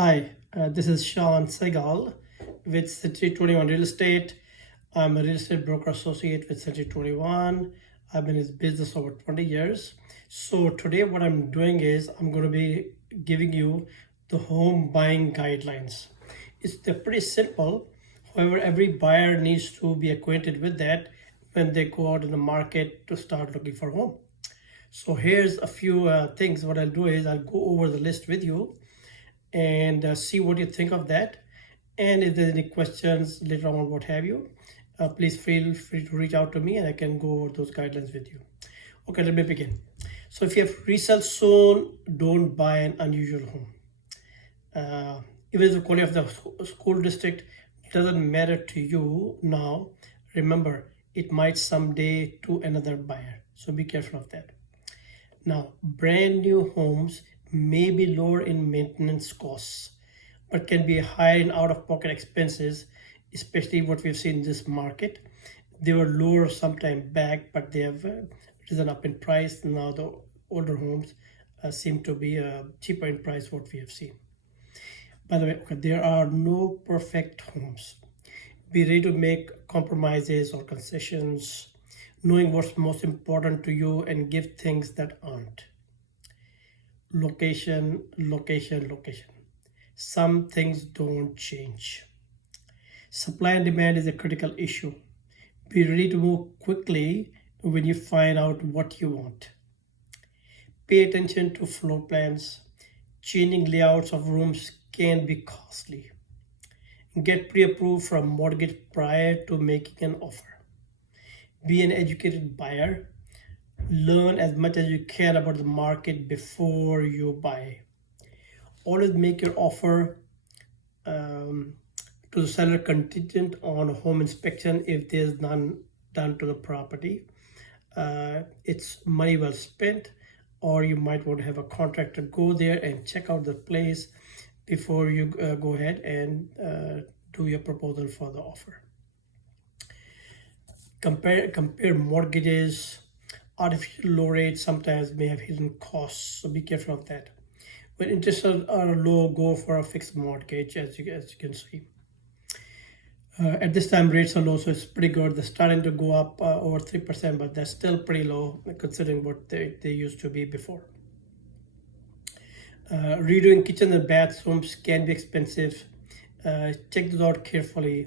Hi, this is Sean Segal with Century 21 Real Estate. I'm a real estate broker associate with Century 21. I've been in this business over 20 years. So today what I'm doing is I'm going to be giving you the home buying guidelines. They're pretty simple. However, every buyer needs to be acquainted with that when they go out in the market to start looking for a home. So here's a few things. What I'll do is I'll go over the list with you and see what you think of that. And if there's any questions later on, what have you, please feel free to reach out to me and I can go over those guidelines with you. Okay, let me begin. So if you have resell soon, don't buy an unusual home. Even if the quality of the school district doesn't matter to you now, remember it might someday to another buyer. So be careful of that. Now, brand new homes may be lower in maintenance costs, but can be higher in out-of-pocket expenses, especially what we've seen in this market. They were lower some time back, but they have risen up in price. Now the older homes seem to be cheaper in price, what we have seen. By the way, okay, there are no perfect homes. Be ready to make compromises or concessions, knowing what's most important to you and give things that aren't. Location, location, location. Some things don't change. Supply and demand is a critical issue. Be ready to move quickly when you find out what you want. Pay attention to floor plans. Changing layouts of rooms can be costly. Get pre-approved from mortgage prior to making an offer. Be an educated buyer. Learn as much as you can about the market before you buy. Always make your offer to the seller contingent on home inspection if there's none done to the property. It's money well spent, or you might want to have a contractor go there and check out the place before you go ahead and do your proposal for the offer. Compare mortgages. Artificial low rates sometimes may have hidden costs, so be careful of that. When interests are low, go for a fixed mortgage, as you can see. At this time, rates are low, so it's pretty good. They're starting to go up over 3%, but they're still pretty low considering what they used to be before. Redoing kitchen and bathrooms can be expensive. Check those out carefully.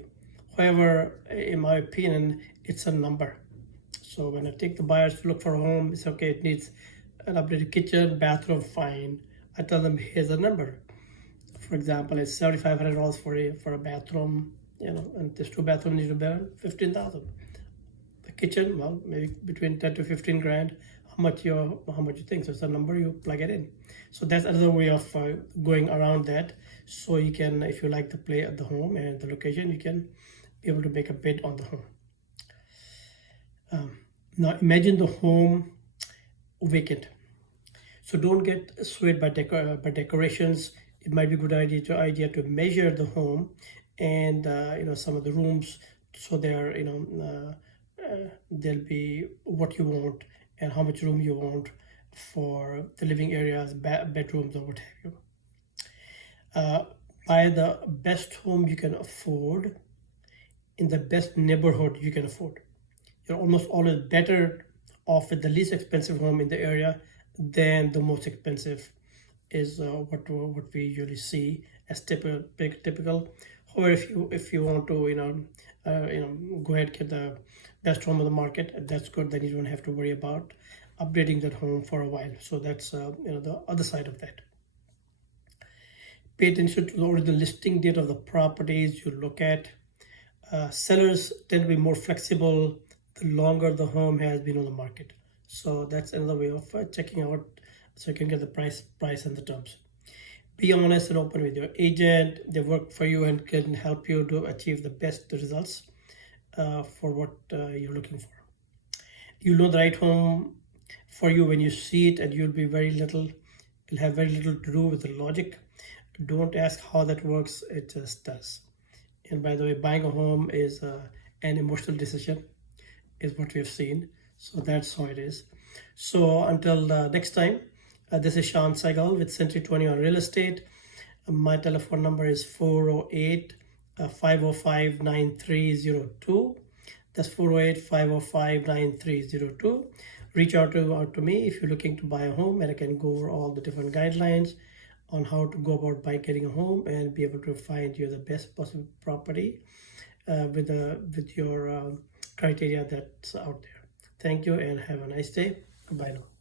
However, in my opinion, it's a number. So when I take the buyers to look for a home, it's okay, it needs an updated kitchen, bathroom, fine. I tell them, here's a number. For example, it's $7,500 for a bathroom, and this two bathrooms need to be $15,000. The kitchen, well, maybe between 10 to 15 grand. How much you think? So it's a number, you plug it in. So that's another way of going around that. So you can, if you like the play at the home and the location, you can be able to make a bid on the home. Now imagine the home vacant. So don't get swayed by decorations. It might be a good idea to measure the home and some of the rooms, so they're they'll be what you want and how much room you want for the living areas, bedrooms, or what have you. Buy the best home you can afford in the best neighborhood you can afford. You're almost always better off with the least expensive home in the area than the most expensive is what we usually see as typical. However, if you want to go ahead and get the best home on the market, that's good. Then you don't have to worry about updating that home for a while. So that's the other side of that. Pay attention to the original listing date of the properties you look at. Sellers tend to be more flexible the longer the home has been on the market. So that's another way of checking out, so you can get the price and the terms. Be honest and open with your agent. They work for you and can help you to achieve the best results for what you're looking for. You'll know the right home for you when you see it, and you'll have very little to do with the logic. Don't ask how that works, it just does. And by the way, buying a home is an emotional decision, is what we have seen. So that's how it is. So until next time, this is Sean Segal with Century 21 Real Estate. My telephone number is 408 505 9302. That's 408 505 9302. Reach out to me if you're looking to buy a home, and I can go over all the different guidelines on how to go about by getting a home and be able to find you the best possible property with your criteria that's out there. Thank you and have a nice day. Goodbye now.